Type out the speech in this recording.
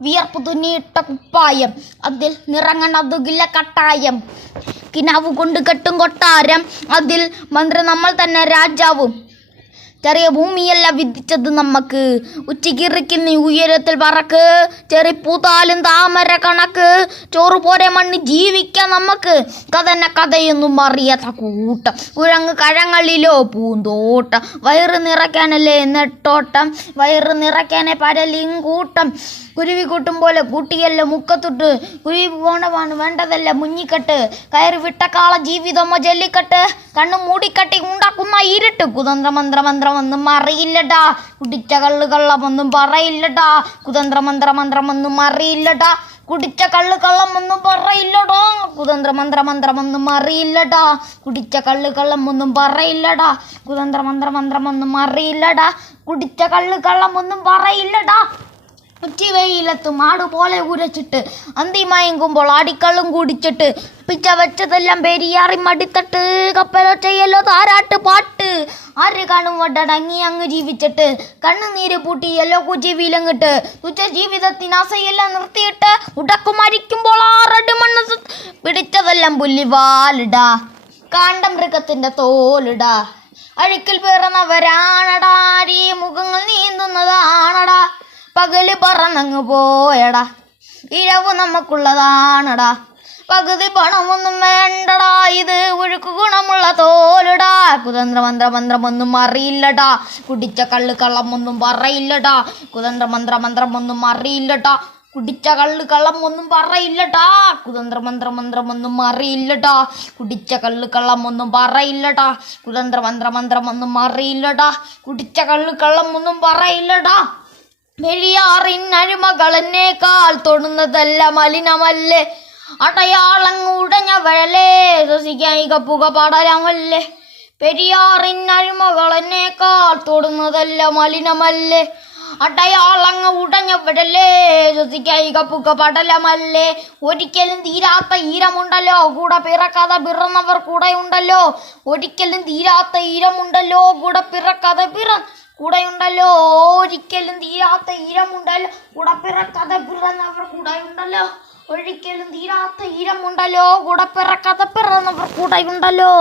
വിയർപ്പ് തുന്നിയിട്ട കുപ്പായം, അതിൽ നിറങ്ങണതുകില്ല കട്ടായം. കിനാവ് കൊണ്ട് കെട്ടും കൊട്ടാരം, അതിൽ മന്ത്രി നമ്മൾ തന്നെ രാജാവും. ചെറിയ ഭൂമിയല്ല വിധിച്ചത് നമ്മക്ക്, ഉച്ചക്കിറിക്കുന്ന ഉയരത്തിൽ പറക്ക്. ചെറിപ്പൂത്താലും താമര കണക്ക്, ചോറ് പോരെ മണ്ണ് ജീവിക്കാം നമുക്ക്. കഥന കഥയൊന്നും അറിയാത്ത കൂട്ടം, കുരങ്ങ് കഴങ്ങളിലോ പൂന്തോട്ടം. വയറ് നിറയ്ക്കാനല്ലേ നെട്ടോട്ടം, വയറ് നിറയ്ക്കാനേ പരലിയും കൂട്ടം. കുരുവി കൂട്ടും പോലെ കൂട്ടിയല്ല മുക്കത്തൊട്ട്, കുരുവി പോണവാണ് വേണ്ടതല്ല മുഞ്ഞിക്കെട്ട്. കയറി വിട്ട കാള ജീവിതമോ ജല്ലിക്കെട്ട്, കണ്ണു മൂടിക്കട്ടി ഉണ്ടാക്കുന്ന ഇരുട്ട്. കുതന്ത്രമന്ത്രമന്ത്രമൊന്നും അറിയില്ലടാ, കുടിച്ച കള്ളുകള്ളമൊന്നും പറയില്ലടാ. കുതന്ത്രമന്ത്രമന്ത്രമൊന്നും അറിയില്ലടാ, കുടിച്ച കള്ളുകള്ളമൊന്നും പറയില്ലടാ. കുതന്ത്രമന്ത്രമന്ത്രമൊന്നും അറിയില്ലടാ, കുടിച്ച കള്ളുകള്ളമൊന്നും പറയില്ലടാ. കുതന്ത്രമന്ത്രമന്ത്രമൊന്നും അറിയില്ലടാ, കുടിച്ച കള്ളുകള്ളമൊന്നും പറയില്ലടാ. ഉച്ചവെയിലത്ത് മാടുപോലെ ഉരച്ചിട്ട്, അന്തിമയങ്ങുമ്പോൾ ആടിക്കള്ളും കുടിച്ചിട്ട്. പിച്ച വെച്ചതെല്ലാം പെരിയാറി മടിത്തട്ട്, കപ്പലൊച്ചയല്ലോ താരാട്ട് പാട്ട്. ആര് കാണും വടടങ്ങി അങ്ങ് ജീവിച്ചിട്ട്, കണ്ണുനീര് പൂട്ടിയല്ലോ കുജി വിലങ്ങിട്ട്. തുച്ഛ ജീവിതത്തിന് ആസയെല്ലാം നിർത്തിയിട്ട്, ഉടക്കു മരിക്കുമ്പോൾ ആറടി മണ്ണ് പിടിച്ചതെല്ലാം പുല്ലിവാലിടാ. കാണ്ട മൃഗത്തിന്റെ തോലിടാ, അഴുക്കിൽ പിറന്നവരാണടാ. ഈ മുഖങ്ങൾ നീന്തുന്നതാണടാ, പകല് പറന്നങ്ങ് പോയടാ. ഇഴവ് നമുക്കുള്ളതാണടാ, പകുതി പണമൊന്നും വേണ്ടടാ. ഇത് ഒഴുക്ക് ഗുണമുള്ള തോലിടാ. കുതന്ത്രമന്ത്രമന്ത്രമൊന്നും അറിയില്ലടാ, കുടിച്ച കള്ള് കള്ളമൊന്നും പറയില്ലടാ. കുതന്ത്രമന്ത്രമന്ത്രമൊന്നും അറിയില്ലടാ, കുടിച്ച കള്ള് കള്ളമൊന്നും പറയില്ലടാ. കുതന്ത്രമന്ത്രമന്ത്രമൊന്നും അറിയില്ലടാ, കുടിച്ച കള്ള് കള്ളമൊന്നും പറയില്ലടാ. കുതന്ത്രമന്ത്രമന്ത്രമൊന്നും അറിയില്ലടാ, കുടിച്ച കള്ള് കള്ളമൊന്നും പറയില്ലടാ. പെരിയാറിനഴിമകളെന്നേക്കാൾ തൊടുന്നതല്ല മലിനമല്ലേ, അടയാളങ്ങുടഞ്ഞവഴലേ ശ്വസിക്കായിക പുക പടലമല്ലേ. പെരിയാറിനഴിമകളെന്നേക്കാൾ തൊടുന്നതല്ല മലിനമല്ലേ, അടയാളങ്ങ ഉടഞ്ഞവഴലേ ശ്വസിക്കായിക പുക പടലമല്ലേ. ഒരിക്കലും തീരാത്ത ഈരമുണ്ടല്ലോ, കൂടെ പിറക്കാതെ പിറന്നവർ കൂടെയുണ്ടല്ലോ. ഒരിക്കലും തീരാത്ത ഈരമുണ്ടല്ലോ, കൂടെ പിറക്കാതെ കൂടെയുണ്ടല്ലോ. ഒരിക്കലും തീരാത്ത ഈരമുണ്ടല്ലോ, കൂടെ പിറക്കാതെ പിറന്നവർ കൂടെയുണ്ടല്ലോ. ഒരിക്കലും തീരാത്ത ഈരമുണ്ടല്ലോ, കൂടെ പിറക്കാതെ പിറന്നവർ കൂടെയുണ്ടല്ലോ.